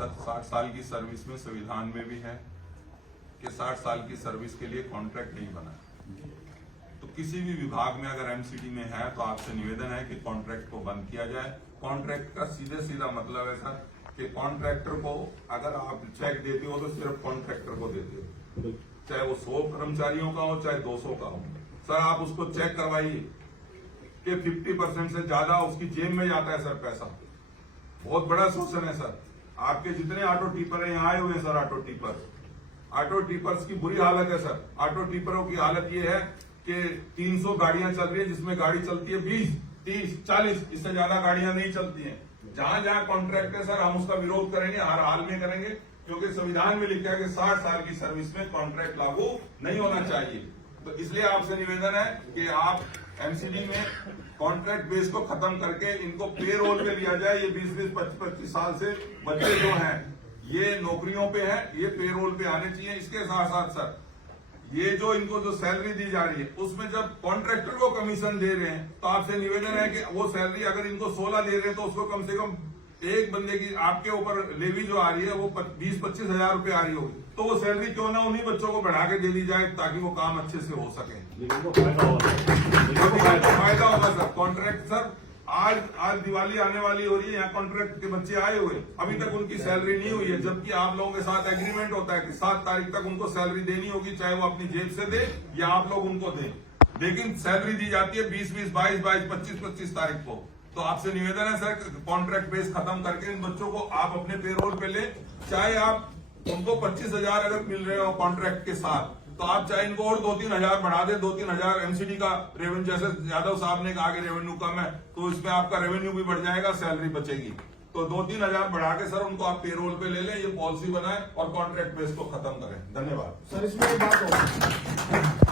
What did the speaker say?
60 साल की सर्विस में संविधान में भी है कि 60 साल की सर्विस के लिए कॉन्ट्रैक्ट नहीं बना। तो किसी भी विभाग में अगर एमसीडी में है तो आपसे निवेदन है कि कॉन्ट्रैक्ट को बंद किया जाए। कॉन्ट्रैक्ट का सीधे सीधा मतलब है सर कि कॉन्ट्रैक्टर को अगर आप चेक देते हो तो सिर्फ कॉन्ट्रैक्टर को देते हो, चाहे वो 100 कर्मचारियों का हो चाहे 200 का हो। सर आप उसको चेक करवाइए कि 50% से ज्यादा उसकी जेब में जाता है सर पैसा। बहुत बड़ा शोषण है सर। आपके जितने ऑटो टिपर है यहाँ आए हुए हैं सर, ऑटो टिपर्स की बुरी हालत है सर। ऑटो टिपरों की हालत ये है कि 300 गाड़ियां चल रही है जिसमें गाड़ी चलती है 20, 30, 40, इससे ज्यादा गाड़ियां नहीं चलती हैं। जहां जहां कॉन्ट्रैक्ट है सर हम उसका विरोध करेंगे, हर हाल में करेंगे, क्योंकि संविधान में लिखा है कि 60 साल की सर्विस में कॉन्ट्रैक्ट लागू नहीं होना चाहिए। तो इसलिए आपसे निवेदन है कि आप एमसीडी में कॉन्ट्रैक्ट बेस को खत्म करके इनको पे रोल पे लिया जाए। ये 20-20, 25-25 साल से बच्चे जो हैं ये नौकरियों पे हैं, ये पे रोल पे आने चाहिए। इसके साथ साथ सर ये जो इनको जो सैलरी दी जा रही है उसमें जब कॉन्ट्रैक्टर को कमीशन दे रहे हैं तो आपसे निवेदन है कि वो सैलरी अगर इनको 16 दे रहे हैं तो उसको कम से कम एक बंदे की आपके ऊपर लेवी जो आ रही है वो 20-25 हजार रुपए आ रही होगी, तो वो सैलरी क्यों ना उन्हीं बच्चों को बढ़ा के दे दी जाए ताकि वो काम अच्छे से हो सके। फायदा होगा सर। कॉन्ट्रैक्ट सर आज दिवाली आने वाली हो रही है, यहाँ कॉन्ट्रैक्ट के बच्चे आए हुए, अभी तक उनकी सैलरी नहीं हुई है, जबकि आप लोगों के साथ एग्रीमेंट होता है कि 7 तारीख तक उनको सैलरी देनी होगी, चाहे वो अपनी जेब से दे या आप लोग उनको दें। लेकिन सैलरी दी जाती है 20-20, 22-22, 25-25 तारीख को। तो आपसे निवेदन है सर कॉन्ट्रैक्ट बेस खत्म करके इन बच्चों को आप अपने पेरोल पे ले, चाहे आप उनको 25 हजार अगर मिल रहे हो कॉन्ट्रैक्ट के साथ तो आप चाहे इनको और 2-3 हजार बढ़ा दे। 2-3 हजार एमसीडी का रेवेन्यू, जैसे यादव साहब ने कहा कि रेवेन्यू कम है तो इसमें आपका रेवेन्यू भी बढ़ जाएगा, सैलरी बचेगी। तो 2-3 हजार बढ़ा के सर उनको आप पेरोल पे ले लें, ये पॉलिसी बनाए और कॉन्ट्रैक्ट बेस को खत्म करें। धन्यवाद सर। इसमें एक बात हो